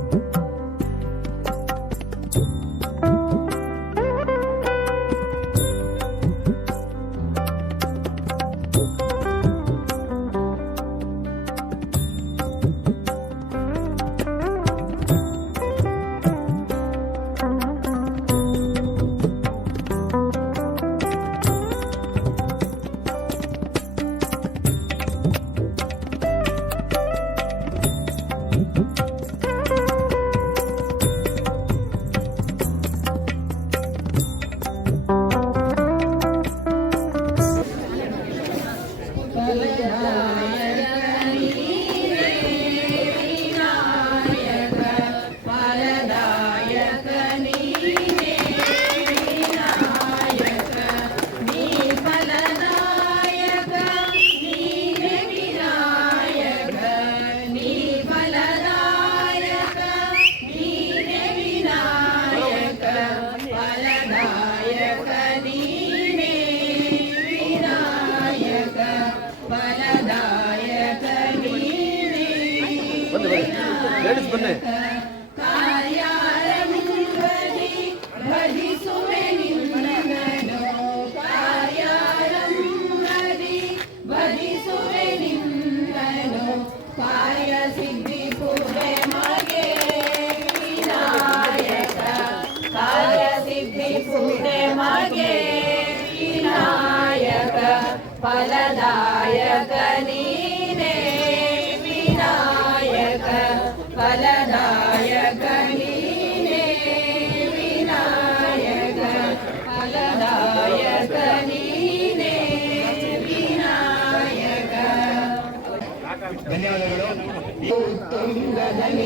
Música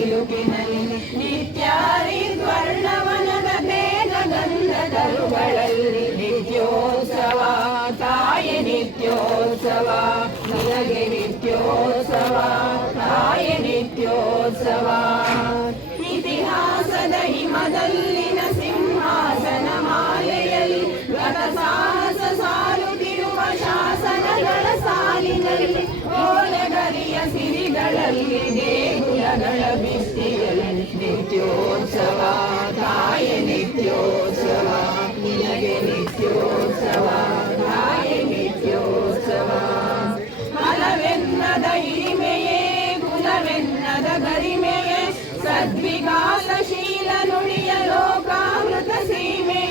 ನಿಲುಕಿನಲ್ಲಿ ನಿತ್ಯಾರಿ ಸ್ವರ್ಣವನದ ಬೇಗ ಗಂಧದರುಗಳಲ್ಲಿ ನಿತ್ಯೋತ್ಸವ, ತಾಯಿ ನಿತ್ಯೋತ್ಸವ ನಿನಗೆ ನಿತ್ಯೋತ್ಸವ, ತಾಯಿ ನಿತ್ಯೋತ್ಸವ. ಇತಿಹಾಸದ ಹಿಮದಲ್ಲಿನ ಸಿಂಹಾಸನ ಮಾಲೆಯಲ್ಲಿ ಗತ ಸಾಹಸ ಸಾಲುತ್ತಿರುವ ಶಾಸನಗಳ ಸಾಲಿನಲ್ಲಿ ಓಲಗರಿಯ ಸಿರಿಗಳಲ್ಲಿ ದೇಗುಲಗಳ ಸದ್ವಿಕಾಸಶೀಲ ನುಡಿಯ ಲೋಕಾಮೃತ ಸೀಮೆ.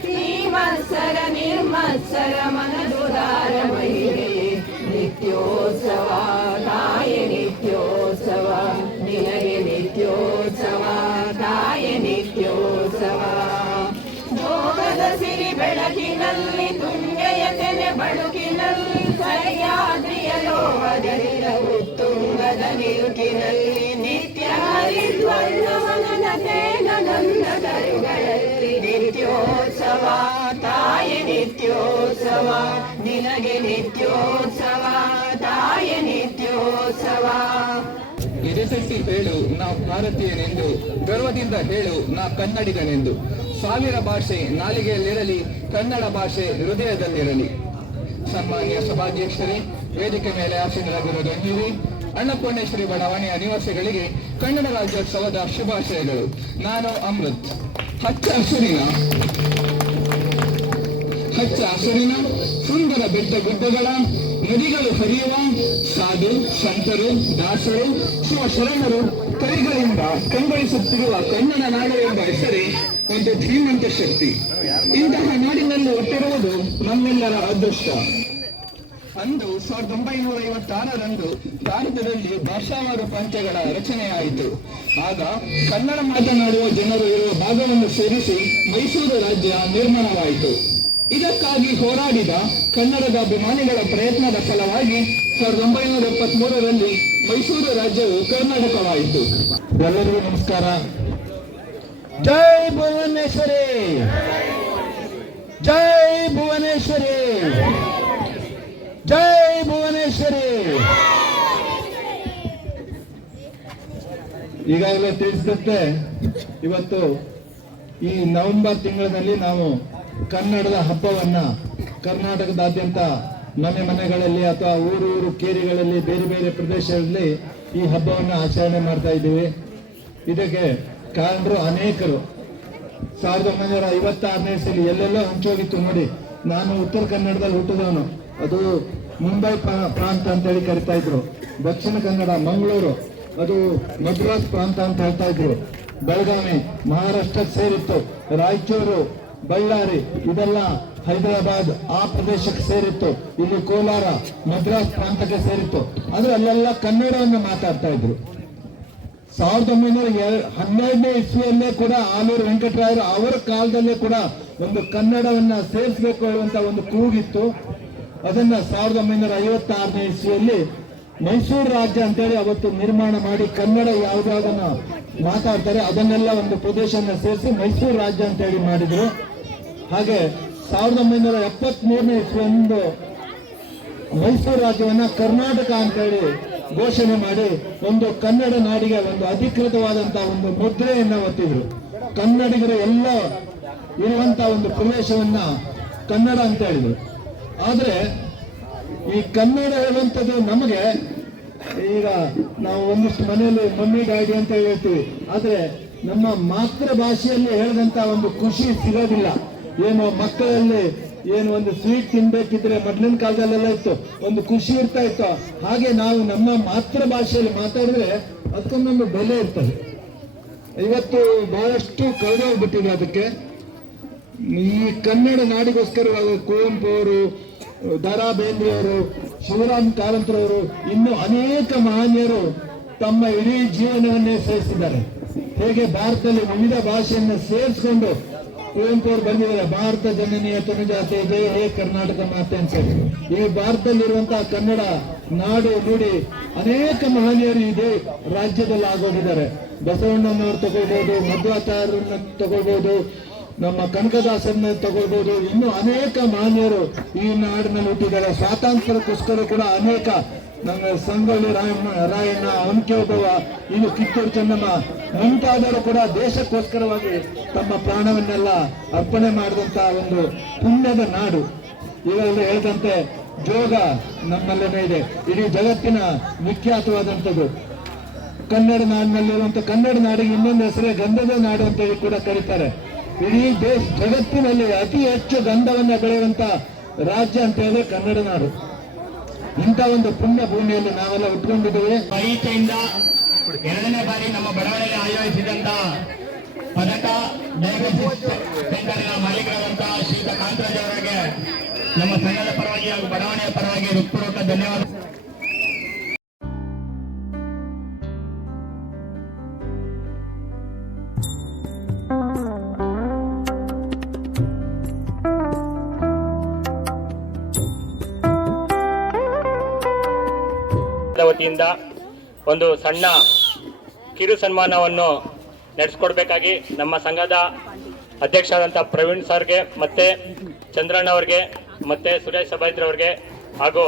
ಶ್ರೀಮತ್ಸರ ನಿರ್ಮತ್ಸರ ಮನದುದಾರ ಮಹಿಳೆ. ನಿತ್ಯೋತ್ಸವ, ತಾಯ ನಿತ್ಯೋತ್ಸವ, ನಿನಗೆ ನಿತ್ಯೋತ್ಸವ, ತಾಯ ನಿತ್ಯೋತ್ಸವ. ಭೋಗದ ಸಿರಿ ಬೆಳಕಿನಲ್ಲಿ, ತುಂಗೆಯ ತೆನೆ ಬಳುಕಿನಲ್ಲಿ ಸಹ್ಯಾದ್ರಿಯ ಲೋಹದಲ್ಲಿನ ಉತ್ತುಂಗದ ನಿರುಕಿನಲ್ಲಿ ನಿತ್ಯ ತೇಗ ಗಂಧದರುಗಳಲ್ಲಿ ನಿತ್ಯೋತ್ಸವ, ತಾಯಿ ನಿತ್ಯೋತ್ಸವ, ನಿನಗೆ ನಿತ್ಯೋತ್ಸವ, ತಾಯಿ ನಿತ್ಯೋತ್ಸವ. ಎದೆತಟ್ಟಿ ಹೇಳು, ನಾ ಭಾರತೀಯನೆಂದು, ಗರ್ವದಿಂದ ಹೇಳು, ನಾ ಕನ್ನಡಿಗನೆಂದು. ಸಾವಿರ ಭಾಷೆ ನಾಲಿಗೆಯಲ್ಲಿರಲಿ, ಕನ್ನಡ ಭಾಷೆ ಹೃದಯದಲ್ಲಿರಲಿ. ಸನ್ಮಾನ್ಯ ಸಭಾಧ್ಯಕ್ಷರೇ, ವೇದಿಕೆ ಮೇಲೆ ಆಸೀನರಾಗಿರುವ ಗಣ್ಯರು ಅನ್ನಪೂರ್ಣೇಶ್ವರಿ ಬಡಾವಣೆಯ ನಿವಾಸಿಗಳಿಗೆ ಕನ್ನಡ ರಾಜ್ಯೋತ್ಸವದ ಶುಭಾಶಯಗಳು. ನಾನು ಅಮೃತ್. ಹಚ್ಚ ಹಸುರಿನ ಹಚ್ಚ ಹಸುರಿನ ಸುಂದರ ಬೆಟ್ಟ ಗುಡ್ಡಗಳ ನದಿಗಳು ಹರಿಯುವ ಸಾಧು, ಸಂತರು, ದಾಸರು ಶಿವಶರಣರು ಕೈಗಳಿಂದ ಕಂಗೊಳಿಸುತ್ತಿರುವ ಕನ್ನಡ ನಾಡು ಎಂಬ ಹೆಸರೇ ಒಂದು ಧೀಮಂತ ಶಕ್ತಿ. ಇಂತಹ ನಾಡಿನಲ್ಲಿ ಹುಟ್ಟಿರುವುದು ನಮ್ಮೆಲ್ಲರ ಅದೃಷ್ಟ. ಅಂದು ಸಾವಿರದ ಒಂಬೈನೂರ ಐವತ್ತಾರರಂದು ಭಾರತದಲ್ಲಿ ಭಾಷಾವಾರು ಪ್ರಾಂತ್ಯಗಳ ರಚನೆಯಾಯಿತು. ಆಗ ಕನ್ನಡ ಮಾತನಾಡುವ ಜನರು ಇರುವ ಭಾಗವನ್ನು ಸೇರಿಸಿ ಮೈಸೂರು ರಾಜ್ಯ ನಿರ್ಮಾಣವಾಯಿತು. ಇದಕ್ಕಾಗಿ ಹೋರಾಡಿದ ಕನ್ನಡದ ಅಭಿಮಾನಿಗಳ ಪ್ರಯತ್ನದ ಫಲವಾಗಿ ಸಾವಿರದ ಒಂಬೈನೂರ ಎಪ್ಪತ್ಮೂರರಲ್ಲಿ ಮೈಸೂರು ರಾಜ್ಯವು ಕರ್ನಾಟಕವಾಯಿತು. ಎಲ್ಲರಿಗೂ ನಮಸ್ಕಾರ. ಜೈ ಭುವನೇಶ್ವರಿ! ಜೈ ಭುವನೇಶ್ವರಿ! ಜೈ ಭುವನೇಶ್ವರಿ. ಈಗಾಗಲೇ ತಿಳಿಸಿದಂತೆ ಇವತ್ತು ಈ ನವೆಂಬರ್ ತಿಂಗಳಲ್ಲಿ ನಾವು ಕನ್ನಡದ ಹಬ್ಬವನ್ನ ಕರ್ನಾಟಕದಾದ್ಯಂತ ಮನೆ ಮನೆಗಳಲ್ಲಿ ಅಥವಾ ಊರು ಊರು ಕೇರಿಗಳಲ್ಲಿ ಬೇರೆ ಬೇರೆ ಪ್ರದೇಶಗಳಲ್ಲಿ ಈ ಹಬ್ಬವನ್ನು ಆಚರಣೆ ಮಾಡ್ತಾ ಇದ್ದೀವಿ. ಇದಕ್ಕೆ ಕಾರಣರು ಅನೇಕರು. ಸಾವಿರದ ಒಂಬೈನೂರ ಐವತ್ತಾರನೇ ಸಲ ಎಲ್ಲೆಲ್ಲೋ ಹಂಚೋಗಿತ್ತು ನೋಡಿ. ನಾನು ಉತ್ತರ ಕನ್ನಡದಲ್ಲಿ ಹುಟ್ಟಿದವನು. ಅದು ಮುಂಬೈ ಪ್ರಾ- ಪ್ರಾಂತ ಅಂತ ಹೇಳಿ ಕರಿತಾ ಇದ್ರು. ದಕ್ಷಿಣ ಕನ್ನಡ, ಮಂಗಳೂರು, ಅದು ಮದ್ರಾಸ್ ಪ್ರಾಂತ ಅಂತ ಹೇಳ್ತಾ ಇದ್ರು. ಬೆಳಗಾವಿ ಮಹಾರಾಷ್ಟ್ರಕ್ಕೆ ಸೇರಿತ್ತು. ರಾಯಚೂರು, ಬಳ್ಳಾರಿ, ಇದೆಲ್ಲ ಹೈದರಾಬಾದ್ ಆ ಪ್ರದೇಶಕ್ಕೆ ಸೇರಿತ್ತು. ಇಲ್ಲಿ ಕೋಲಾರ, ಮದ್ರಾಸ್ ಪ್ರಾಂತಕ್ಕೆ ಸೇರಿತ್ತು. ಆದ್ರೆ ಅಲ್ಲೆಲ್ಲ ಕನ್ನಡವನ್ನು ಮಾತಾಡ್ತಾ ಇದ್ರು. ಸಾವಿರದ ಒಂಬೈನೂರ ಹನ್ನೆರಡನೇ ಇಸ್ವಿಯಲ್ಲೇ ಕೂಡ ಆಲೂರು ವೆಂಕಟರಾಯರು ಅವರ ಕಾಲದಲ್ಲೇ ಕೂಡ ಒಂದು ಕನ್ನಡವನ್ನ ಸೇರಿಸಬೇಕು ಹೇಳುವಂತ ಒಂದು ಕೂಗಿತ್ತು. ಅದನ್ನ ಸಾವಿರದ ಒಂಬೈನೂರ ಐವತ್ತಾರನೇ ಇಸ್ವಿಯಲ್ಲಿ ಮೈಸೂರು ರಾಜ್ಯ ಅಂತೇಳಿ ಅವತ್ತು ನಿರ್ಮಾಣ ಮಾಡಿ ಕನ್ನಡ ಯಾವುದಾದನ್ನ ಮಾತಾಡ್ತಾರೆ, ಅದನ್ನೆಲ್ಲ ಒಂದು ಪ್ರದೇಶನ ಸೇರಿಸಿ ಮೈಸೂರು ರಾಜ್ಯ ಅಂತೇಳಿ ಮಾಡಿದ್ರು. ಹಾಗೆ ಸಾವಿರದ ಒಂಬೈನೂರ ಎಪ್ಪತ್ತ್ ಮೂರನೇ ಇಸ್ವಿಯಂದು ಮೈಸೂರು ರಾಜ್ಯವನ್ನ ಕರ್ನಾಟಕ ಅಂತೇಳಿ ಘೋಷಣೆ ಮಾಡಿ ಒಂದು ಕನ್ನಡ ನಾಡಿಗೆ ಒಂದು ಅಧಿಕೃತವಾದಂತಹ ಒಂದು ಮುದ್ರೆಯನ್ನ ಒತ್ತಿದ್ರು. ಕನ್ನಡಿಗರು ಎಲ್ಲ ಇರುವಂತ ಒಂದು ಪ್ರದೇಶವನ್ನ ಕನ್ನಡ ಅಂತ ಹೇಳಿದ್ರು. ಆದ್ರೆ ಈ ಕನ್ನಡ ಹೇಳುವಂಥದ್ದು ನಮಗೆ ಈಗ ನಾವು ಒಂದಿಷ್ಟು ಮನೆಯಲ್ಲಿ ಮಮ್ಮಿ, ಡ್ಯಾಡಿ ಅಂತ ಹೇಳ್ತೀವಿ. ಆದರೆ ನಮ್ಮ ಮಾತೃ ಭಾಷೆಯಲ್ಲಿ ಹೇಳಿದಂತ ಒಂದು ಖುಷಿ ಸಿಗೋದಿಲ್ಲ. ಏನು ಮಕ್ಕಳಲ್ಲಿ ಏನು ಒಂದು ಸ್ವೀಟ್ ತಿನ್ಬೇಕಿದ್ರೆ ಮೊದಲಿನ ಕಾಲದಲ್ಲೆಲ್ಲ ಇತ್ತು. ಒಂದು ಖುಷಿ ಇರ್ತಾ ಇತ್ತು. ಹಾಗೆ ನಾವು ನಮ್ಮ ಮಾತೃ ಭಾಷೆಯಲ್ಲಿ ಮಾತಾಡಿದ್ರೆ ಅದಕ್ಕೊಂದೊಂದು ಬೆಲೆ ಇರ್ತದೆ. ಇವತ್ತು ಬಹಳಷ್ಟು ಕಳೆದೋಗ್ಬಿಟ್ಟಿದೆ ಅದಕ್ಕೆ. ಈ ಕನ್ನಡ ನಾಡಿಗೋಸ್ಕರ ಕುವೆಂಪು ಅವರು ದರಾ ಬೇಂದ್ರೆಯವರು ಶಿವರಾಮ್ ಕಾರಂತರವರು, ಇನ್ನು ಅನೇಕ ಮಹನೀಯರು ತಮ್ಮ ಇಡೀ ಜೀವನವನ್ನೇ ಸೇರಿಸಿದ್ದಾರೆ ಹೇಗೆ ಭಾರತದಲ್ಲಿ ವಿವಿಧ ಭಾಷೆಯನ್ನು ಸೇರಿಸಿಕೊಂಡು ಕುವೆಂಪು ಅವರು ಬಂದಿದ್ದಾರೆ, ಭಾರತ ಜನನೀಯ ತನುಜಾತೆ ಜಯ ಹೇ ಕರ್ನಾಟಕ ಮಾತೆ ಅಂತ ಈ ಭಾರತದಲ್ಲಿರುವಂತಹ ಕನ್ನಡ ನಾಡು ನುಡಿ ಅನೇಕ ಮಹನೀಯರು ಇದೇ ರಾಜ್ಯದಲ್ಲಿ ಆಗೋಗಿದ್ದಾರೆ ಬಸವಣ್ಣನವರು ತಗೋಬಹುದು ಮಧ್ವಾಚಾರ್ಯರನ್ನ ತಗೊಳ್ಬಹುದು ನಮ್ಮ ಕನಕದಾಸರನ್ನ ತಗೊಳ್ಬಹುದು ಇನ್ನು ಅನೇಕ ಮಾನ್ಯರು ಈ ನಾಡಿನಲ್ಲಿ ಹುಟ್ಟಿದ್ದಾರೆ. ಸ್ವಾತಂತ್ರ್ಯಕ್ಕೋಸ್ಕರ ಕೂಡ ಅನೇಕ ನಮ್ಮ ಸಂಗೊಳ್ಳಿ ರಾಯಣ್ಣ ರಾಯಣ್ಣ ಅಂಕೆ ಒಬ್ಬವ ಇನ್ನು ಕಿತ್ತೂರು ಚೆನ್ನಮ್ಮ ಮುಂತಾದವರು ಕೂಡ ದೇಶಕ್ಕೋಸ್ಕರವಾಗಿ ತಮ್ಮ ಪ್ರಾಣವನ್ನೆಲ್ಲ ಅರ್ಪಣೆ ಮಾಡಿದಂತಹ ಒಂದು ಪುಣ್ಯದ ನಾಡು. ಇವೆಲ್ಲ ಹೇಳಿದಂತೆ ಜೋಗ ನಮ್ಮಲ್ಲೇನೆ ಇದೆ. ಇಡೀ ಜಗತ್ತಿನ ವಿಖ್ಯಾತವಾದಂಥದ್ದು. ಕನ್ನಡ ನಾಡಿನಲ್ಲಿರುವಂತ ಕನ್ನಡ ನಾಡಿಗೆ ಇನ್ನೊಂದು ಹೆಸರೇ ಗಂಧದ ನಾಡು ಅಂತ ಹೇಳಿ ಕೂಡ ಕರೀತಾರೆ. ಇಡೀ ದೇಶ ಜಗತ್ತಿನಲ್ಲಿ ಅತಿ ಹೆಚ್ಚು ಗಂಧವನ್ನ ಬೆಳೆಯುವಂತ ರಾಜ್ಯ ಅಂತ ಹೇಳಿದ್ರೆ ಕನ್ನಡ ನಾಡು. ಇಂಥ ಒಂದು ಪುಣ್ಯ ಭೂಮಿಯಲ್ಲಿ ನಾವೆಲ್ಲ ಉಟ್ಕೊಂಡಿದ್ದೇವೆ ಪರೀಕ್ಷೆಯಿಂದ ಎರಡನೇ ಬಾರಿ ನಮ್ಮ ಬಡಾವಣೆಯಲ್ಲಿ ಆಯೋಜಿಸಿದಂತ ಪದಕ ಮಾಲೀಕರಾದಂತಹ ಶ್ರೀಯುತ ಕಾಂತರಾಜ್ ಅವರಿಗೆ ನಮ್ಮ ಸಂಘದ ಪರವಾಗಿ ಹಾಗೂ ಬಡಾವಣೆಯ ಪರವಾಗಿ ಹೃತ್ಪೂರ್ವಕ ಧನ್ಯವಾದ. ವತಿಯಿಂದ ಒಂದು ಸಣ್ಣ ಕಿರು ಸನ್ಮಾನವನ್ನು ನಡೆಸ್ಕೊಡ್ಬೇಕಾಗಿ ನಮ್ಮ ಸಂಘದ ಅಧ್ಯಕ್ಷರಾದಂಥ ಪ್ರವೀಣ್ ಸರ್ಗೆ ಮತ್ತೆ ಚಂದ್ರಣ್ಣ ಅವ್ರಿಗೆ ಮತ್ತೆ ಸುರೇಶ್ ಸಭಾಯಿತ್ರ ಅವ್ರಿಗೆ ಹಾಗೂ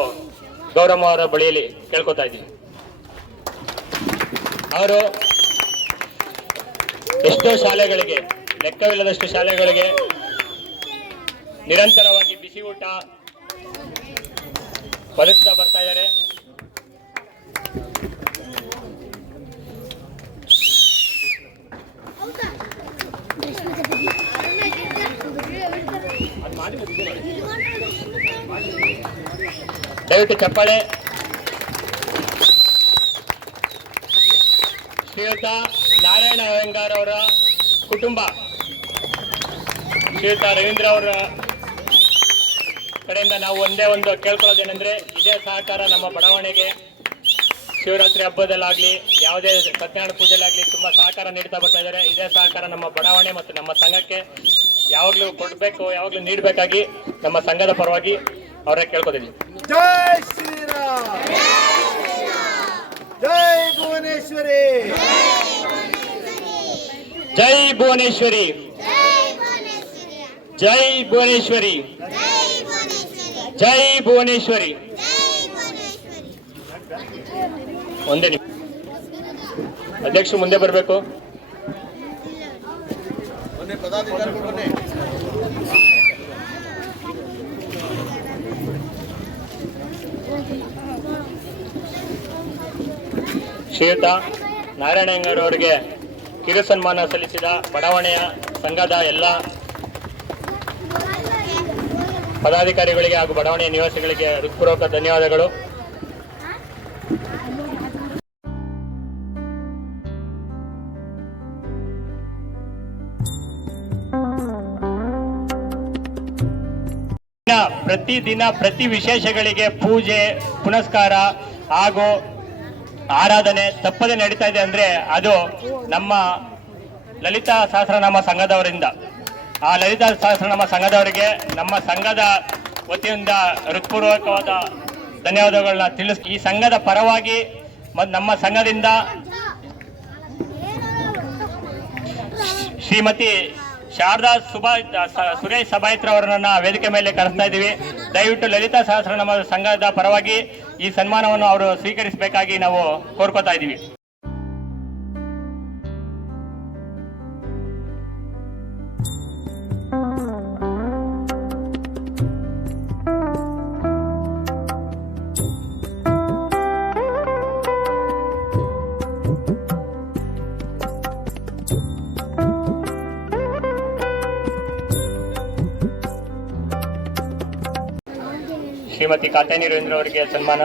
ಗೌರಮ್ಮ ಅವರ ಬಳಿಯಲ್ಲಿ ಕೇಳ್ಕೊತಾ ಇದ್ದೀವಿ ಅವರು ಎಷ್ಟೋ ಶಾಲೆಗಳಿಗೆ, ಲೆಕ್ಕವಿಲ್ಲದಷ್ಟು ಶಾಲೆಗಳಿಗೆ ನಿರಂತರವಾಗಿ ಬಿಸಿ ಊಟ ಬರ್ತಾ ಇದ್ದಾರೆ. ದಯವಿಟ್ಟು ಚಪ್ಪಾಳೆ. ಶ್ರೀಯುತ ನಾರಾಯಣ ಅಯ್ಯಂಗಾರ್ ಅವರ ಕುಟುಂಬ. ಶ್ರೀಯುತ ರವೀಂದ್ರ ಅವರ ಕಡೆಯಿಂದ ನಾವು ಒಂದೇ ಒಂದು ಕೇಳ್ಕೊಳ್ಳೋದೇನೆಂದ್ರೆ, ಇದೇ ಸಹಕಾರ ನಮ್ಮ ಬಡಾವಣೆಗೆ. ಶಿವರಾತ್ರಿ ಹಬ್ಬದಲ್ಲಾಗ್ಲಿ, ಯಾವುದೇ ಸತ್ಯನಾರಾಯಣ ಪೂಜೆಲಾಗಲಿ ತುಂಬ ಸಹಕಾರ ನೀಡ್ತಾ ಬರ್ತಾ ಇದ್ದಾರೆ. ಇದೇ ಸಹಕಾರ ನಮ್ಮ ಬಡಾವಣೆ ಮತ್ತು ನಮ್ಮ ಸಂಘಕ್ಕೆ. ಯಾವಾಗಲೂ ಕೊಡಬೇಕು ಯಾವಾಗಲೂ ನೀಡಬೇಕಾಗಿ ನಮ್ಮ ಸಂಘದ ಪರವಾಗಿ ಅವರೇ ಕೇಳ್ಕೊತೀವಿ ಜೈ ಶ್ರೀರಾಮ್. ಜೈ ಭುವನೇಶ್ವರಿ. ಜೈ ಭುವನೇಶ್ವರಿ. ಜೈ ಭುವನೇಶ್ವರಿ. ಜೈ ಭುವನೇಶ್ವರಿ. ಒಂದೇ ನಿಮಿಷ. ಅಧ್ಯಕ್ಷರು ಮುಂದೆ ಬರಬೇಕು. ಮೊನ್ನೆ ಪದಾಧಿಕಾರಿಗಳು ಅವರಿಗೆ ಕಿರು ಸನ್ಮಾನ ಸಲ್ಲಿಸಿದ ಬಡಾವಣೆಯ ಸಂಘದ ಎಲ್ಲ ಪದಾಧಿಕಾರಿಗಳಿಗೆ ಹಾಗೂ ಬಡಾವಣೆಯ ನಿವಾಸಿಗಳಿಗೆ ಹೃತ್ಪೂರ್ವಕ ಧನ್ಯವಾದಗಳು. ಪ್ರತಿದಿನ ಪ್ರತಿ ವಿಶೇಷಗಳಿಗೆ ಪೂಜೆ, ಪುನಸ್ಕಾರ ಹಾಗೂ ಆರಾಧನೆ ತಪ್ಪದೆ ನಡೀತಾ ಇದೆ ಅಂದ್ರೆ ಅದು ನಮ್ಮ ಲಲಿತಾ ಸಹಸ್ರನಾಮ ಸಂಘದವರಿಂದ. ಆ ಲಲಿತಾ ಸಹಸ್ರನಾಮ ಸಂಘದವರಿಗೆ ನಮ್ಮ ಸಂಘದ ವತಿಯಿಂದ ಹೃತ್ಪೂರ್ವಕವಾದ ಧನ್ಯವಾದಗಳನ್ನ ತಿಳಿಸ್, ಈ ಸಂಘದ ಪರವಾಗಿ ಮತ್ತು ನಮ್ಮ ಸಂಘದಿಂದ ಶ್ರೀಮತಿ ಶಾರದಾ ಸುಭಾ ಸುರೇಶ್ ಸಭಾಯಿತ್ರ ಅವರನ್ನ ವೇದಿಕೆ ಮೇಲೆ ಕರೆಸ್ತಾ ಇದ್ದೀವಿ. ದಯವಿಟ್ಟು ಲಲಿತಾ ಸಹಸ್ರನಾಮ ಸಂಘದ ಪರವಾಗಿ ಈ ಸನ್ಮಾನವನ್ನು ಅವರು ಸ್ವೀಕರಿಸಬೇಕಾಗಿ ನಾವು ಕೋರ್ಕೋತಾ ಇದ್ದೀವಿ. ಶ್ರೀಮತಿ ಕಾತ್ಯಾನಿ ರವೀಂದ್ರ ಅವರಿಗೆ ಸನ್ಮಾನ.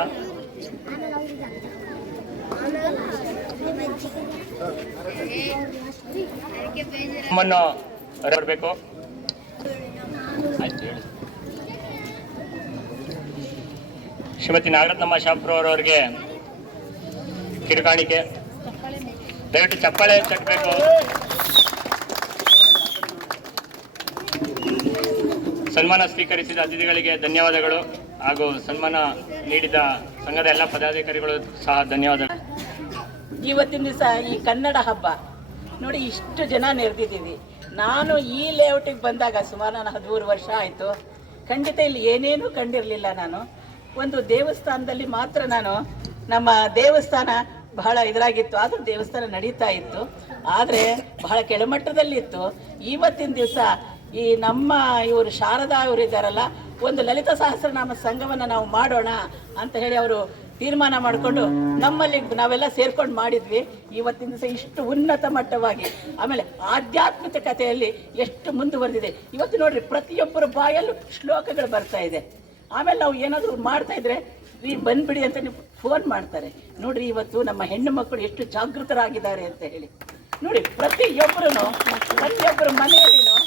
ನಮ್ಮನ್ನು. ಶ್ರೀಮತಿ ನಾಗರತ್ನಮ್ಮ ಶಾಪ್ರವರವರಿಗೆ ಕಿರುಕಾಣಿಕೆ. ದಯವಿಟ್ಟು ಚಪ್ಪಾಳೆ ತಟ್ಟಬೇಕು ಸನ್ಮಾನ ಸ್ವೀಕರಿಸಿದ ಅತಿಥಿಗಳಿಗೆ ಧನ್ಯವಾದಗಳು. ಹಾಗೂ ಸನ್ಮಾನ ನೀಡಿದ ಸಂಘದ ಎಲ್ಲ ಪದಾಧಿಕಾರಿಗಳು ಸಹ ಧನ್ಯವಾದ. ಇವತ್ತಿನ ದಿವಸ ಈ ಕನ್ನಡ ಹಬ್ಬ. ನೋಡಿ, ಇಷ್ಟು ಜನ ನೆರೆದಿದ್ದೀವಿ. ನಾನು ಈ ಲೇಔಟಿಗೆ ಬಂದಾಗ ಸುಮಾರು ನಾನು ಹದಿಮೂರು ವರ್ಷ ಆಯಿತು. ಖಂಡಿತ ಇಲ್ಲಿ ಏನೇನೂ ಕಂಡಿರಲಿಲ್ಲ ನಾನು. ಒಂದು ದೇವಸ್ಥಾನದಲ್ಲಿ ಮಾತ್ರ ನಾನು ನಮ್ಮ ದೇವಸ್ಥಾನ ಬಹಳ ಇದರಾಗಿತ್ತು. ಆದರೂ ದೇವಸ್ಥಾನ ನಡೀತಾ ಇತ್ತು. ಆದರೆ ಬಹಳ ಕೆಳಮಟ್ಟದಲ್ಲಿತ್ತು. ಇವತ್ತಿನ ದಿವಸ ಈ ನಮ್ಮ ಇವರು ಶಾರದಾ ಇವರು ಇದ್ದಾರಲ್ಲ, ಒಂದು ಲಲಿತ ಸಹಸ್ರನಾಮ ಸಂಘವನ್ನು ನಾವು ಮಾಡೋಣ ಅಂತ ಹೇಳಿ ಅವರು ತೀರ್ಮಾನ ಮಾಡಿಕೊಂಡು ನಮ್ಮಲ್ಲಿ ನಾವೆಲ್ಲ ಸೇರ್ಕೊಂಡು ಮಾಡಿದ್ವಿ. ಇವತ್ತಿನ ದಿವಸ ಇಷ್ಟು ಉನ್ನತ ಮಟ್ಟವಾಗಿ, ಆಮೇಲೆ ಆಧ್ಯಾತ್ಮಿಕ ಕಥೆಯಲ್ಲಿ ಎಷ್ಟು ಮುಂದುವರೆದಿದೆ. ಇವತ್ತು ನೋಡ್ರಿ, ಪ್ರತಿಯೊಬ್ಬರ ಬಾಯಲ್ಲೂ ಶ್ಲೋಕಗಳು ಬರ್ತಾ ಇದೆ. ಆಮೇಲೆ ನಾವು ಏನಾದರೂ ಮಾಡ್ತಾ ಇದ್ರೆ, ಈ ಬಂದ್ಬಿಡಿ ಅಂತ ನೀವು ಫೋನ್ ಮಾಡ್ತಾರೆ. ನೋಡ್ರಿ, ಇವತ್ತು ನಮ್ಮ ಹೆಣ್ಣು ಮಕ್ಕಳು ಎಷ್ಟು ಜಾಗೃತರಾಗಿದ್ದಾರೆ ಅಂತ ಹೇಳಿ. ನೋಡಿ ಪ್ರತಿಯೊಬ್ಬರು ಪ್ರತಿಯೊಬ್ಬರ ಮನೆಯಲ್ಲಿನೂ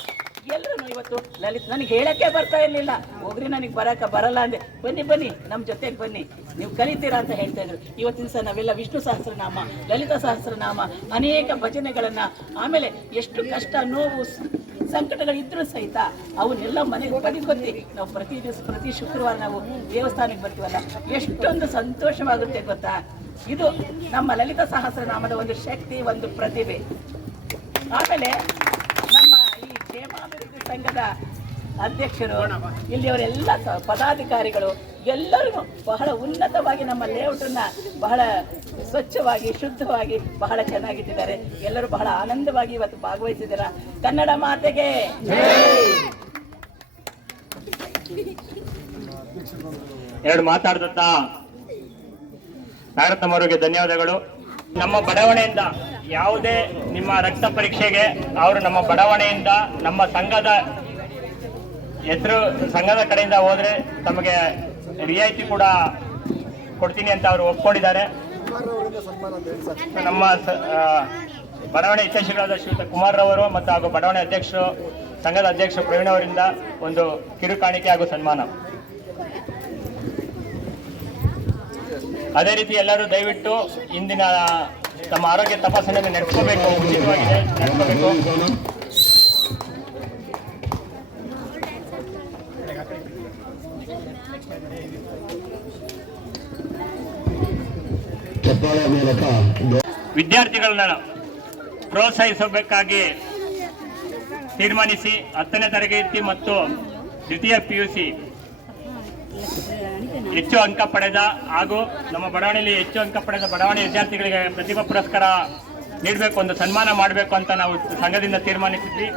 ಎಲ್ಲರೂ ಇವತ್ತು ಲಲಿತ್ ನನಗೆ ಹೇಳಕ್ಕೆ ಬರ್ತಾ ಇರಲಿಲ್ಲ. ಹೋಗ್ರಿ ನನಗೆ ಬರಕ ಬರಲ್ಲ ಅಂದೆ. ಬನ್ನಿ ಬನ್ನಿ ನಮ್ಮ ಜೊತೆಗೆ ಬನ್ನಿ. ನೀವು ಕಲಿತೀರಾ ಅಂತ ಹೇಳ್ತಾ ಇದ್ರು. ಇವತ್ತಿನ ಸಹ ನಾವೆಲ್ಲ ವಿಷ್ಣು ಸಹಸ್ರನಾಮ, ಲಲಿತ ಸಹಸ್ರನಾಮ, ಅನೇಕ ಭಜನೆಗಳನ್ನ, ಆಮೇಲೆ ಎಷ್ಟು ಕಷ್ಟ, ನೋವು ಸಂಕಟಗಳು ಸಂಕಟಗಳಿದ್ರೂ ಸಹಿತ ಅವನ್ನೆಲ್ಲ ಮನೆಗೆ ಬದುಕೊತ್ತಿ ನಾವು ಪ್ರತಿ ದಿವಸ, ಪ್ರತಿ ಶುಕ್ರವಾರ ನಾವು ದೇವಸ್ಥಾನಕ್ಕೆ ಬರ್ತೀವಲ್ಲ, ಎಷ್ಟೊಂದು ಸಂತೋಷವಾಗುತ್ತೆ ಗೊತ್ತಾ? ಇದು ನಮ್ಮ ಲಲಿತ ಸಹಸ್ರನಾಮದ ಒಂದು ಶಕ್ತಿ, ಒಂದು ಪ್ರತಿಭೆ. ಆಮೇಲೆ ಸಂಘದ ಅಧ್ಯಕ್ಷರು, ಇಲ್ಲಿಯವರೆಲ್ಲ ಪದಾಧಿಕಾರಿಗಳು ಎಲ್ಲರೂ ಬಹಳ ಉನ್ನತವಾಗಿ ನಮ್ಮ ಲೇಔಟನ್ನ ಬಹಳ ಸ್ವಚ್ಛವಾಗಿ, ಶುದ್ಧವಾಗಿ ಬಹಳ ಚೆನ್ನಾಗಿಟ್ಟಿದ್ದಾರೆ. ಎಲ್ಲರೂ ಬಹಳ ಆನಂದವಾಗಿ ಇವತ್ತು ಭಾಗವಹಿಸಿದ್ದೀರಾ? ಕನ್ನಡ ಮಾತೆಗೆ! ಎರಡು ಮಾತಾಡ್ದಂತ ಅವರಿಗೆ ಧನ್ಯವಾದಗಳು. ನಮ್ಮ ಬಡಾವಣೆಯಿಂದ ಯಾವುದೇ ನಿಮ್ಮ ರಕ್ತ ಪರೀಕ್ಷೆಗೆ ಅವರು ನಮ್ಮ ಬಡಾವಣೆಯಿಂದ, ನಮ್ಮ ಸಂಘದ ಹೆಸರು ಸಂಘದ ಕಡೆಯಿಂದ ಹೋದ್ರೆ ತಮಗೆ ರಿಯಾಯಿತಿ ಕೂಡ ಕೊಡ್ತೀನಿ ಅಂತ ಅವರು ಒಪ್ಕೊಂಡಿದ್ದಾರೆ. ನಮ್ಮ ಬಡಾವಣೆ ಹಿತೈಷಿಗಳಾದ ಶ್ರೀಯುತ ಕುಮಾರ್ ರವರು ಮತ್ತು ಹಾಗೂ ಬಡಾವಣೆ ಅಧ್ಯಕ್ಷರು, ಸಂಘದ ಅಧ್ಯಕ್ಷ ಪ್ರವೀಣ್ ಅವರಿಂದ ಒಂದು ಕಿರು ಕಾಣಿಕೆ ಹಾಗೂ ಸನ್ಮಾನ. ಅದೇ ರೀತಿ ಎಲ್ಲರೂ ದಯವಿಟ್ಟು ಇಂದಿನ ತಮ್ಮ ಆರೋಗ್ಯ ತಪಾಸಣೆಯನ್ನು ನಡೆಸ್ಕೋಬೇಕು ಉಚಿತವಾಗಿದೆ ನಡೆಸ್ಕೋಬೇಕು ವಿದ್ಯಾರ್ಥಿಗಳನ್ನ ಪ್ರೋತ್ಸಾಹಿಸಬೇಕಾಗಿ ತೀರ್ಮಾನಿಸಿ ಹತ್ತನೇ ತರಗತಿ ಮತ್ತು ದ್ವಿತೀಯ ಪಿಯುಸಿ ಹೆಚ್ಚು ಅಂಕ ಪಡೆದ ಹಾಗೂ ನಮ್ಮ ಬಡಾವಣೆಯಲ್ಲಿ ಹೆಚ್ಚು ಅಂಕ ಪಡೆದ ಬಡಾವಣೆ ವಿದ್ಯಾರ್ಥಿಗಳಿಗೆ ಪ್ರತಿಭಾ ಪುರಸ್ಕಾರ ನೀಡಬೇಕು ಒಂದು ಸನ್ಮಾನ ಮಾಡಬೇಕು ಅಂತ ನಾವು ಸಂಘದಿಂದ ತೀರ್ಮಾನಿಸಿದ್ವಿ.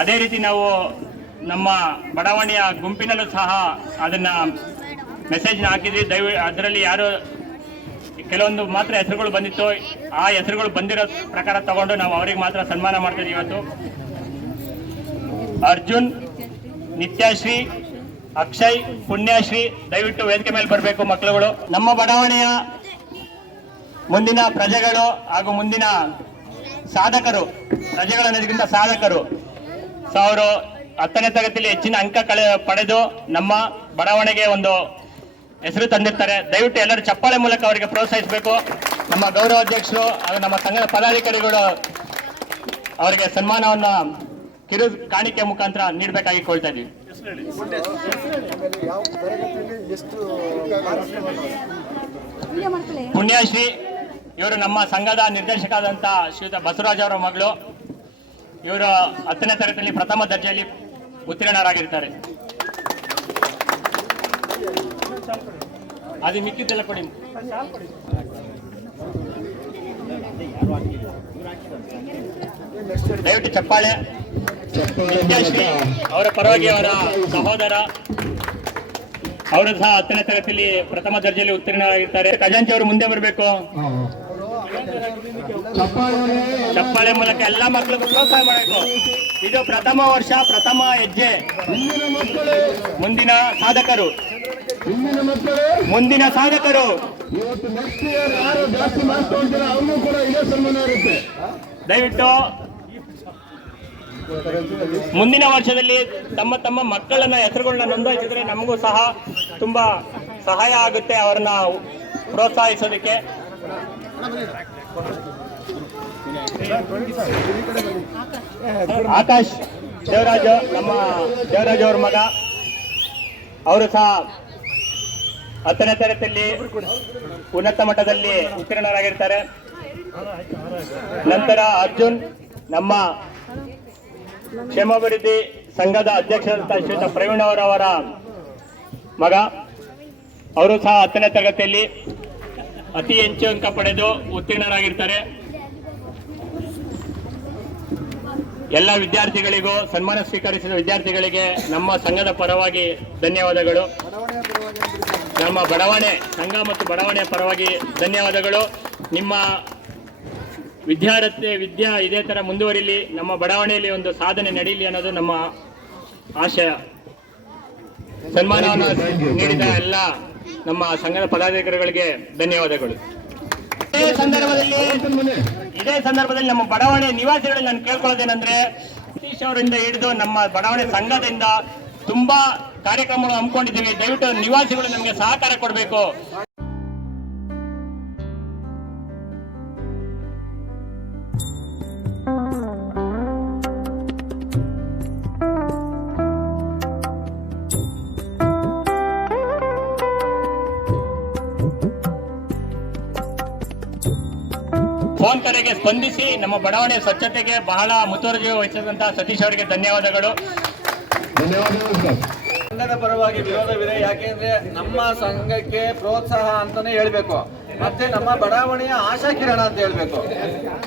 ಅದೇ ರೀತಿ ನಾವು ನಮ್ಮ ಬಡಾವಣೆಯ ಗುಂಪಿನಲ್ಲೂ ಸಹ ಅದನ್ನ ಮೆಸೇಜ್ನ ಹಾಕಿದ್ವಿ. ದಯವಿ, ಅದರಲ್ಲಿ ಯಾರು ಕೆಲವೊಂದು ಮಾತ್ರ ಹೆಸರುಗಳು ಬಂದಿತ್ತು. ಆ ಹೆಸರುಗಳು ಬಂದಿರೋ ಪ್ರಕಾರ ತಗೊಂಡು ನಾವು ಅವರಿಗೆ ಮಾತ್ರ ಸನ್ಮಾನ ಮಾಡ್ತಿದ್ವಿ ಇವತ್ತು. ಅರ್ಜುನ್, ನಿತ್ಯಶ್ರೀ ಅಕ್ಷಯ್, ಪುಣ್ಯಶ್ರೀ, ದಯವಿಟ್ಟು ವೇದಿಕೆ ಮೇಲೆ ಬರಬೇಕು ಮಕ್ಕಳುಗಳು. ನಮ್ಮ ಬಡಾವಣೆಯ ಮುಂದಿನ ಪ್ರಜೆಗಳು ಹಾಗೂ ಮುಂದಿನ ಸಾಧಕರು, ಪ್ರಜೆಗಳ ಅನ್ನೋದಕ್ಕಿಂತ ಸಾಧಕರು. ಸೊ ಅವರು ಹತ್ತನೇ ತರಗತಿಯಲ್ಲಿ ಹೆಚ್ಚಿನ ಅಂಕ ಕಳೆ, ಪಡೆದು ನಮ್ಮ ಬಡಾವಣೆಗೆ ಒಂದು ಹೆಸರು ತಂದಿರ್ತಾರೆ. ದಯವಿಟ್ಟು ಎಲ್ಲರೂ ಚಪ್ಪಾಳೆ ಮೂಲಕ ಅವರಿಗೆ ಪ್ರೋತ್ಸಾಹಿಸಬೇಕು. ನಮ್ಮ ಗೌರವ ಅಧ್ಯಕ್ಷರು ಹಾಗೂ ನಮ್ಮ ಸಂಘದ ಪದಾಧಿಕಾರಿಗಳು ಅವರಿಗೆ ಸನ್ಮಾನವನ್ನು ಕಿರು, ಕಾಣಿಕೆ ಮುಖಾಂತರ ನೀಡಬೇಕಾಗಿ ಕೊಳ್ತಾ ಇದ್ದೀವಿ. ಪುಣ್ಯಶ್ರೀ ಇವರು ನಮ್ಮ ಸಂಘದ ನಿರ್ದೇಶಕರಾದಂಥ ಶ್ರೀಯುತ ಬಸವರಾಜ್ ಅವರ ಮಗಳು. ಇವರು ಹತ್ತನೇ ತರಗತಿಯಲ್ಲಿ ಪ್ರಥಮ ದರ್ಜೆಯಲ್ಲಿ ಉತ್ತೀರ್ಣರಾಗಿರ್ತಾರೆ. ಅದು ಮಿಕ್ಕಿದ್ದೆಲ್ಲ ಕೊಡಿ. ದಯವಿಟ್ಟು ಚಪ್ಪಾಳೆ. ಅವರ ಪರವಾಗಿ ಅವರ ಸಹೋದರ, ಅವರು ಸಹ ಹತ್ತನೇ ತರಗತಿಯಲ್ಲಿ ಪ್ರಥಮ ದರ್ಜೆಯಲ್ಲಿ ಉತ್ತೀರ್ಣರಾಗಿರ್ತಾರೆ. ಖಜಾಂಚಿ ಅವರು ಮುಂದೆ ಬರಬೇಕು. ಚಪ್ಪಾಳೆ ಮೂಲಕ ಎಲ್ಲ ಮಕ್ಕಳಿಗೂ ಪ್ರೋತ್ಸಾಹ ಮಾಡಬೇಕು. ಇದು ಪ್ರಥಮ ವರ್ಷ, ಪ್ರಥಮ ಹೆಜ್ಜೆ. ಮಕ್ಕಳು ಮುಂದಿನ ಸಾಧಕರು. ಮಕ್ಕಳು ಮುಂದಿನ ಸಾಧಕರು. ಇವತ್ತು ಮುಂದಿನ ವರ್ಷದಲ್ಲಿ ತಮ್ಮ ತಮ್ಮ ಮಕ್ಕಳನ್ನ, ಹೆಸರುಗಳನ್ನ ನೋಂದಾಯಿಸಿದ್ರೆ ನಮಗೂ ಸಹ ತುಂಬಾ ಸಹಾಯ ಆಗುತ್ತೆ ಅವರನ್ನ ಪ್ರೋತ್ಸಾಹಿಸೋದಕ್ಕೆ. ಆಕಾಶ್ ದೇವರಾಜ ನಮ್ಮ ದೇವರಾಜ್ ಅವ್ರ ಮಗ. ಅವರು ಸಹ ಹತ್ತನೇ ತರಗತಿಯಲ್ಲಿ ಉನ್ನತ ಮಟ್ಟದಲ್ಲಿ ಉತ್ತೀರ್ಣರಾಗಿರ್ತಾರೆ. ನಂತರ ಅರ್ಜುನ್, ನಮ್ಮ ಕ್ಷೇಮಾಭಿವೃದ್ಧಿ ಸಂಘದ ಅಧ್ಯಕ್ಷರಂತ ಶ್ರೀಯುತ ಪ್ರವೀಣ್ ಅವರವರ ಮಗ. ಅವರು ಸಹ ಹತ್ತನೇ ತರಗತಿಯಲ್ಲಿ ಅತಿ ಹೆಚ್ಚು ಅಂಕ ಪಡೆದು ಉತ್ತೀರ್ಣರಾಗಿರ್ತಾರೆ. ಎಲ್ಲ ವಿದ್ಯಾರ್ಥಿಗಳಿಗೂ ಸನ್ಮಾನ ಸ್ವೀಕರಿಸಿದ ವಿದ್ಯಾರ್ಥಿಗಳಿಗೆ ನಮ್ಮ ಸಂಘದ ಪರವಾಗಿ ಧನ್ಯವಾದಗಳು. ನಮ್ಮ ಬಡಾವಣೆ, ಸಂಘ ಮತ್ತು ಬಡಾವಣೆಯ ಪರವಾಗಿ ಧನ್ಯವಾದಗಳು. ನಿಮ್ಮ ವಿದ್ಯಾರ್ಥಿ ವಿದ್ಯಾ ಇದೇ ತರ ಮುಂದುವರಿಲಿ ನಮ್ಮ ಬಡಾವಣೆಯಲ್ಲಿ ಒಂದು ಸಾಧನೆ ನಡೀಲಿ ಅನ್ನೋದು ನಮ್ಮ ಆಶಯ. ಸನ್ಮಾನವನ್ನು ನೀಡಿದ ಎಲ್ಲ ನಮ್ಮ ಸಂಘದ ಪದಾಧಿಕಾರಿಗಳಿಗೆ ಧನ್ಯವಾದಗಳು. ಇದೇ ಸಂದರ್ಭದಲ್ಲಿ ಇದೇ ಸಂದರ್ಭದಲ್ಲಿ ನಮ್ಮ ಬಡಾವಣೆ ನಿವಾಸಿಗಳಲ್ಲಿ ನಾನು ಕೇಳ್ಕೊಳ್ಳೋದೇನೆಂದ್ರೆ ಸತೀಶ್ ಅವರಿಂದ ಹಿಡಿದು ನಮ್ಮ ಬಡಾವಣೆ ಸಂಘದಿಂದ ತುಂಬಾ ಕಾರ್ಯಕ್ರಮಗಳು ಹಮ್ಮಿಕೊಂಡಿದ್ದೀವಿ. ದಯವಿಟ್ಟು ನಿವಾಸಿಗಳು ನಮಗೆ ಸಹಕಾರ ಕೊಡಬೇಕು. ಕರೆಗೆ ಸ್ಪಂದಿಸಿ ನಮ್ಮ ಬಡಾವಣೆ ಸ್ವಚ್ಛತೆಗೆ ಬಹಳ ಮುತುವರ್ಜಿ ವಹಿಸಿದಂತಹ ಸತೀಶ್ ಅವರಿಗೆ ಧನ್ಯವಾದಗಳು. ಧನ್ಯವಾದಗಳು ಸರ್. ಸಂಘದ ಪರವಾಗಿ ವಿರೋಧವಿದೆ. ಯಾಕೆಂದ್ರೆ ನಮ್ಮ ಸಂಘಕ್ಕೆ ಪ್ರೋತ್ಸಾಹ ಅಂತಾನೆ ಹೇಳ್ಬೇಕು. ಮತ್ತೆ ನಮ್ಮ ಬಡಾವಣೆಯ ಆಶಾ ಕಿರಣ ಅಂತ ಹೇಳ್ಬೇಕು.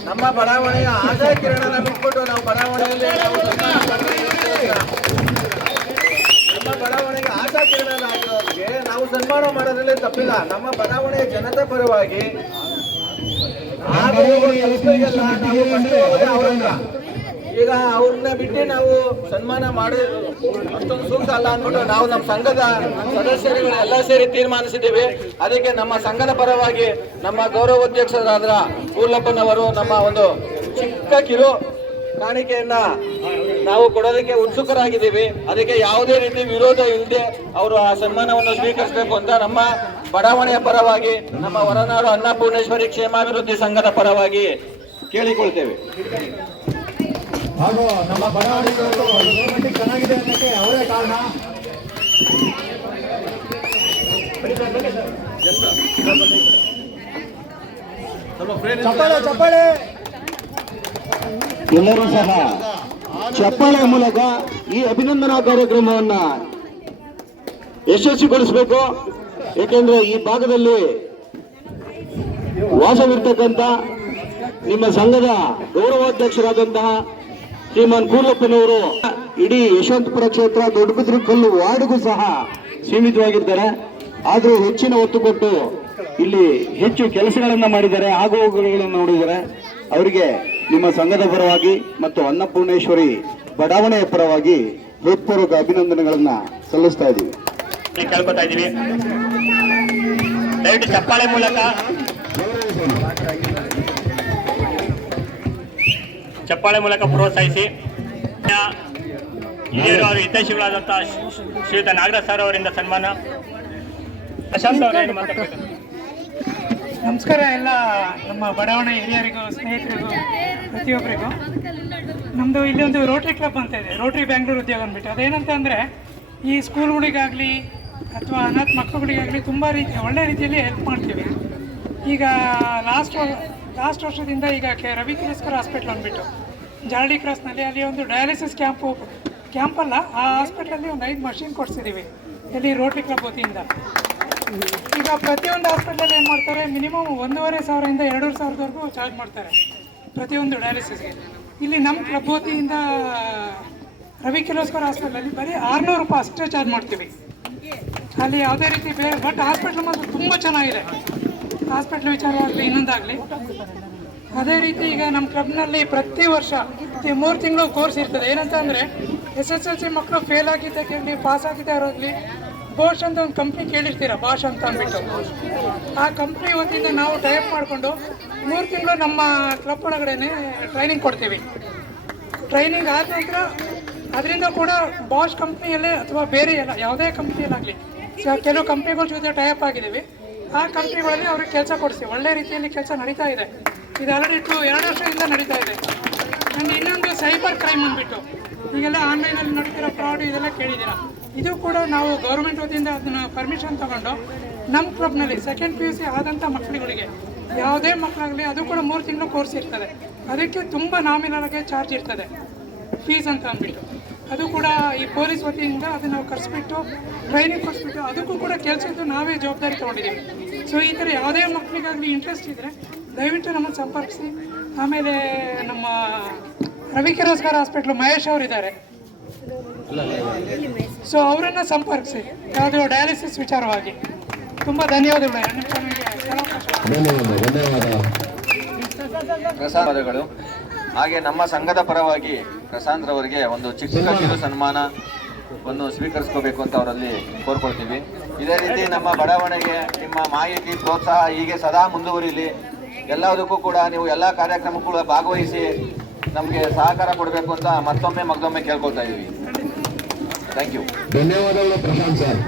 ನಮ್ಮ ಬಡಾವಣೆಯ ಆಶಾ ಕಿರಣನ ಬಿಟ್ಬಿಟ್ಟು ನಾವು ಬಡಾವಣೆಯಲ್ಲಿ ನಾವು ನಮ್ಮ ಬಡಾವಣೆಗೆ ಆಶಾ ಕಿರಣ ಆಗಿರೋರಿಗೆ ನಾವು ಸನ್ಮಾನ ಮಾಡೋದ್ರಲ್ಲಿ ತಪ್ಪಿಲ್ಲ. ನಮ್ಮ ಬಡಾವಣೆಯ ಜನತೆ ಪರವಾಗಿ ಈಗ ಅವ್ರನ್ನ ಬಿಟ್ಟು ನಾವು ಸನ್ಮಾನ ಮಾಡಿ ಅಷ್ಟೊಂದು ಸೂಕ್ತ ಅಲ್ಲ ಅಂದ್ಬಿಟ್ಟು ನಾವು ನಮ್ಮ ಸಂಘದ ಸದಸ್ಯರುಗಳು ಎಲ್ಲ ಸೇರಿ ತೀರ್ಮಾನಿಸಿದ್ದೀವಿ. ಅದಕ್ಕೆ ನಮ್ಮ ಸಂಘದ ಪರವಾಗಿ ನಮ್ಮ ಗೌರವಾಧ್ಯಕ್ಷರಾದ ಕೂರ್ಲಪ್ಪನವರು ನಮ್ಮ ಒಂದು ಚಿಕ್ಕ ಕಿರು ಕಾಣಿಕೆಯನ್ನ ನಾವು ಕೊಡೋದಕ್ಕೆ ಉತ್ಸುಕರಾಗಿದ್ದೀವಿ. ಅದಕ್ಕೆ ಯಾವುದೇ ರೀತಿ ವಿರೋಧ ಇಲ್ಲದೆ ಅವರು ಆ ಸನ್ಮಾನವನ್ನು ಸ್ವೀಕರಿಸಬೇಕು ಅಂತ ನಮ್ಮ ಬಡಾವಣೆಯ ಪರವಾಗಿ ನಮ್ಮ ಹೊರನಾಡು ಅನ್ನಪೂರ್ಣೇಶ್ವರಿ ಕ್ಷೇಮಾಭಿವೃದ್ಧಿ ಸಂಘದ ಪರವಾಗಿ ಕೇಳಿಕೊಳ್ತೇವೆ. ಹಾಗೂ ನಮ್ಮ ಬಡಾವಣೆ ಚೆನ್ನಾಗಿದೆ ಅನ್ನೋಕ್ಕೆ ಅವರೇ ಕಾರಣ. ಚಪ್ಪಾಳೆ ಚಪ್ಪಾಳೆ. ಎಲ್ಲರೂ ಸಹ ಚಪ್ಪಾಳೆ ಮೂಲಕ ಈ ಅಭಿನಂದನಾ ಕಾರ್ಯಕ್ರಮವನ್ನ ಯಶಸ್ವಿಗೊಳಿಸಬೇಕು. ಏಕೆಂದ್ರೆ ಈ ಭಾಗದಲ್ಲಿ ವಾಸವಿರ್ತಕ್ಕಂಥ ನಿಮ್ಮ ಸಂಘದ ಗೌರವಾಧ್ಯಕ್ಷರಾದಂತಹ ಶ್ರೀಮಾನ್ ಕೂರ್ಲಪ್ಪನವರು ಇಡೀ ಯಶವಂತಪುರ ಕ್ಷೇತ್ರ, ದೊಡ್ಡಬಿದ್ರಕಲ್ಲು ವಾರ್ಡ್ಗೂ ಸಹ ಸೀಮಿತವಾಗಿರ್ತಾರೆ. ಆದರೂ ಹೆಚ್ಚಿನ ಒತ್ತು ಕೊಟ್ಟು ಇಲ್ಲಿ ಹೆಚ್ಚು ಕೆಲಸಗಳನ್ನು ಮಾಡಿದ್ದಾರೆ ಆಗುಹೋಗುಗಳನ್ನು ನೋಡಿದ್ದಾರೆ. ಅವರಿಗೆ ನಿಮ್ಮ ಸಂಘದ ಪರವಾಗಿ ಮತ್ತು ಅನ್ನಪೂರ್ಣೇಶ್ವರಿ ಬಡಾವಣೆಯ ಪರವಾಗಿ ಹೃತ್ಪೂರ್ವಕ ಅಭಿನಂದನೆಗಳನ್ನ ಸಲ್ಲಿಸ್ತಾ ಇದ್ದೀವಿ. ಕೇಳ್ಕೊತಾ ಇದ್ದೀವಿ. ದಯವಿಟ್ಟು ಚಪ್ಪಾಳೆ ಮೂಲಕ. ಚಪ್ಪಾಳೆ ಮೂಲಕ ಪ್ರೋತ್ಸಾಹಿಸಿ. ಹಿರಿಯರು ಅವರು ಹಿತೈಷಿಗಳಾದಂತಹ ಶ್ರೀಯುತ ನಾಗರಾಜ್ ಸರ್ ಅವರಿಂದ ಸನ್ಮಾನ. ಪ್ರಶಾಂತ್ ಮಾತಾಡ್ಬೇಕು ನಮಸ್ಕಾರ ಎಲ್ಲ ನಮ್ಮ ಬಡಾವಣೆ ಹಿರಿಯರಿಗೂ, ಸ್ನೇಹಿತರಿಗೂ, ಪ್ರತಿಯೊಬ್ಬರಿಗೂ. ನಮ್ಮದು ಇಲ್ಲಿ ಒಂದು ರೋಟ್ರಿ ಕ್ಲಬ್ ಅಂತ ಇದೆ, ರೋಟ್ರಿ ಬ್ಯಾಂಗ್ಳೂರು ಉದ್ಯೋಗ ಅಂದ್ಬಿಟ್ಟು. ಅದೇನಂತ ಅಂದರೆ, ಈ ಸ್ಕೂಲ್ಗಳಿಗಾಗಲಿ ಅಥವಾ ಅನಾಥ ಮಕ್ಕಳುಗಳಿಗಾಗಲಿ ತುಂಬ ರೀತಿ, ಒಳ್ಳೆ ರೀತಿಯಲ್ಲಿ ಹೆಲ್ಪ್ ಮಾಡ್ತೀವಿ. ಈಗ ಲಾಸ್ಟ್ ಲಾಸ್ಟ್ ವರ್ಷದಿಂದ ಈಗ ಕೆ ರವಿ ಕಿರಸ್ಕರ್ ಹಾಸ್ಪಿಟ್ಲ್ ಅಂದ್ಬಿಟ್ಟು, ಜಾರಡಿ ಕ್ರಾಸ್ನಲ್ಲಿ ಅಲ್ಲಿ ಒಂದು ಡಯಾಲಿಸಿಸ್ ಕ್ಯಾಂಪು ಕ್ಯಾಂಪಲ್ಲ ಆ ಹಾಸ್ಪಿಟ್ಲಲ್ಲಿ ಒಂದು ಐದು ಮಷಿನ್ ಕೊಡಿಸಿದ್ದೀವಿ ಎಲ್ಲಿ ರೋಟ್ರಿ ಕ್ಲಬ್ ವತಿಯಿಂದ. ಈಗ ಪ್ರತಿಯೊಂದು ಹಾಸ್ಪಿಟ್ಲಲ್ಲಿ ಏನು ಮಾಡ್ತಾರೆ? ಮಿನಿಮಮ್ ಒಂದೂವರೆ ಸಾವಿರದಿಂದ ಎರಡೂವರೆ ಸಾವಿರದವರೆಗೂ ಚಾರ್ಜ್ ಮಾಡ್ತಾರೆ. ಪ್ರತಿಯೊಂದು ಡಯಾಲಿಸಿಸ್ಗೆ ಇಲ್ಲಿ ನಮ್ಮ ಪ್ರಭೋತಿಯಿಂದ ರವಿ ಕಿಲೋಸ್ಕರ್ ಹಾಸ್ಪಿಟಲಲ್ಲಿ ಬರೀ ಆರುನೂರು ರೂಪಾಯಿ ಅಷ್ಟೇ ಚಾರ್ಜ್ ಮಾಡ್ತೀವಿ. ಅಲ್ಲಿ ಯಾವುದೇ ರೀತಿ ಬೇರೆ ಬಟ್ ಹಾಸ್ಪಿಟ್ಲ್ ಮಾತ್ರ ತುಂಬ ಚೆನ್ನಾಗಿದೆ. ಹಾಸ್ಪಿಟ್ಲ್ ವಿಚಾರವಾಗಲಿ ಇನ್ನೊಂದಾಗಲಿ. ಅದೇ ರೀತಿ ಈಗ ನಮ್ಮ ಕ್ಲಬ್ನಲ್ಲಿ ಪ್ರತಿ ವರ್ಷ ಮೂರು ತಿಂಗಳು ಕೋರ್ಸ್ ಇರ್ತದೆ. ಏನಂತ ಅಂದರೆ ಎಸ್ ಎಸ್ ಎಲ್ ಸಿ ಮಕ್ಕಳು ಫೇಲ್ ಆಗಿದ್ದಕ್ಕೆ ಪಾಸ್ ಆಗಿದ್ದಾರಾಗಲಿ ಬೋಷ್ ಅಂತ ಒಂದು ಕಂಪ್ನಿ ಕೇಳಿರ್ತೀರ? ಬಾಷ್ ಅಂತ ಅಂದ್ಬಿಟ್ಟು. ಆ ಕಂಪ್ನಿ ವತಿಯಿಂದ ನಾವು ಟೈಪ್ ಮಾಡಿಕೊಂಡು ಮೂರು ತಿಂಗಳು ನಮ್ಮ ಕ್ಲಬ್ ಒಳಗಡೆ ಟ್ರೈನಿಂಗ್ ಕೊಡ್ತೀವಿ. ಟ್ರೈನಿಂಗ್ ಆದ ನಂತರ ಅದರಿಂದ ಕೂಡ ಬಾಷ್ ಕಂಪ್ನಿಯಲ್ಲೇ ಅಥವಾ ಬೇರೆ ಎಲ್ಲ, ಯಾವುದೇ ಕಂಪ್ನಿಯಲ್ಲಾಗಲಿ ಕೆಲವು ಕಂಪ್ನಿಗಳ ಜೊತೆ ಟೈಪ್ ಆಗಿದ್ದೀವಿ. ಆ ಕಂಪ್ನಿಗಳಲ್ಲಿ ಅವ್ರಿಗೆ ಕೆಲಸ ಕೊಡಿಸಿ, ಒಳ್ಳೆ ರೀತಿಯಲ್ಲಿ ಕೆಲಸ ನಡೀತಾ ಇದೆ. ಇದು ಆಲ್ರೆಡಿ ಟು ಎರಡು ವರ್ಷದಿಂದ ನಡೀತಾ ಇದೆ. ಆ್ಯಂಡ್ ಇನ್ನೊಂದು ಸೈಬರ್ ಕ್ರೈಮ್ ಅಂದ್ಬಿಟ್ಟು, ಈಗೆಲ್ಲ ಆನ್ಲೈನಲ್ಲಿ ನಡೀತಿರೋ ಫ್ರಾಡ್ ಇದೆಲ್ಲ ಕೇಳಿದ್ದೀರಾ? ಇದು ಕೂಡ ನಾವು ಗೌರ್ಮೆಂಟ್ ವತಿಯಿಂದ ಅದನ್ನು ಪರ್ಮಿಷನ್ ತಗೊಂಡು ನಮ್ಮ ಕ್ಲಬ್ನಲ್ಲಿ ಸೆಕೆಂಡ್ ಪಿ ಯು ಸಿ ಆದಂಥ ಮಕ್ಕಳುಗಳಿಗೆ, ಯಾವುದೇ ಮಕ್ಕಳಾಗಲಿ ಅದು ಕೂಡ ಮೂರು ತಿಂಗಳು ಕೋರ್ಸ್ ಇರ್ತದೆ. ಅದಕ್ಕೆ ತುಂಬ ನಾಮಿನಲ್ಗೆ ಚಾರ್ಜ್ ಇರ್ತದೆ. ಫೀಸ್ ಅಂತ ಅಂದ್ಬಿಟ್ಟು. ಅದು ಕೂಡ ಈ ಪೊಲೀಸ್ ವತಿಯಿಂದ ಅದನ್ನು ನಾವು ಕರೆಸ್ಬಿಟ್ಟು ಟ್ರೈನಿಂಗ್ ಕೊಡಿಸ್ಬಿಟ್ಟು, ಅದಕ್ಕೂ ಕೂಡ ಕೆಲಸದ್ದು ನಾವೇ ಜವಾಬ್ದಾರಿ ತೊಗೊಂಡಿದ್ದೀವಿ. ಸೊ ಈ ಥರ ಯಾವುದೇ ಮಕ್ಕಳಿಗಾಗಲಿ ಇಂಟ್ರೆಸ್ಟ್ ಇದ್ದರೆ ದಯವಿಟ್ಟು ನಮ್ಮನ್ನು ಸಂಪರ್ಕಿಸಿ. ಆಮೇಲೆ ನಮ್ಮ ರವಿ ಕಿರೋಸ್ಕರ್ ಹಾಸ್ಪಿಟ್ಲು ಮಹೇಶ್ ಅವರಿದ್ದಾರೆ. ಸೊ ಅವರನ್ನು ಸಂಪರ್ಕಿಸಿ. ಯಾವುದು ಡಯಾಲಿಸಿಸ್ ವಿಚಾರವಾಗಿ. ತುಂಬ ಧನ್ಯವಾದಗಳು. ಹಾಗೆ ನಮ್ಮ ಸಂಘದ ಪರವಾಗಿ ಪ್ರಶಾಂತ್ ರವರಿಗೆ ಒಂದು ಚಿಕ್ಕ ಕಿರು ಒಂದು ಸ್ವೀಕರಿಸ್ಕೋಬೇಕು ಅಂತ ಅವರಲ್ಲಿ ಕೋರ್ಕೊಳ್ತೀವಿ. ಇದೇ ರೀತಿ ನಮ್ಮ ಬಡಾವಣೆಗೆ ನಿಮ್ಮ ಮಾಹಿತಿ ಪ್ರೋತ್ಸಾಹ ಹೀಗೆ ಸದಾ ಮುಂದುವರಿಲಿ. ಎಲ್ಲದಕ್ಕೂ ಕೂಡ ನೀವು ಎಲ್ಲ ಕಾರ್ಯಕ್ರಮಕ್ಕೂ ಕೂಡ ಭಾಗವಹಿಸಿ ನಮಗೆ ಸಹಕಾರ ಕೊಡಬೇಕು ಅಂತ ಮತ್ತೊಮ್ಮೆ ಮತ್ತೊಮ್ಮೆ ಕೇಳ್ಕೊಳ್ತಾ ಇದ್ದೀವಿ. ಥ್ಯಾಂಕ್ ಯು ಧನ್ಯವಾದಗಳು ಪ್ರಶಾಂತ್ ಸರ್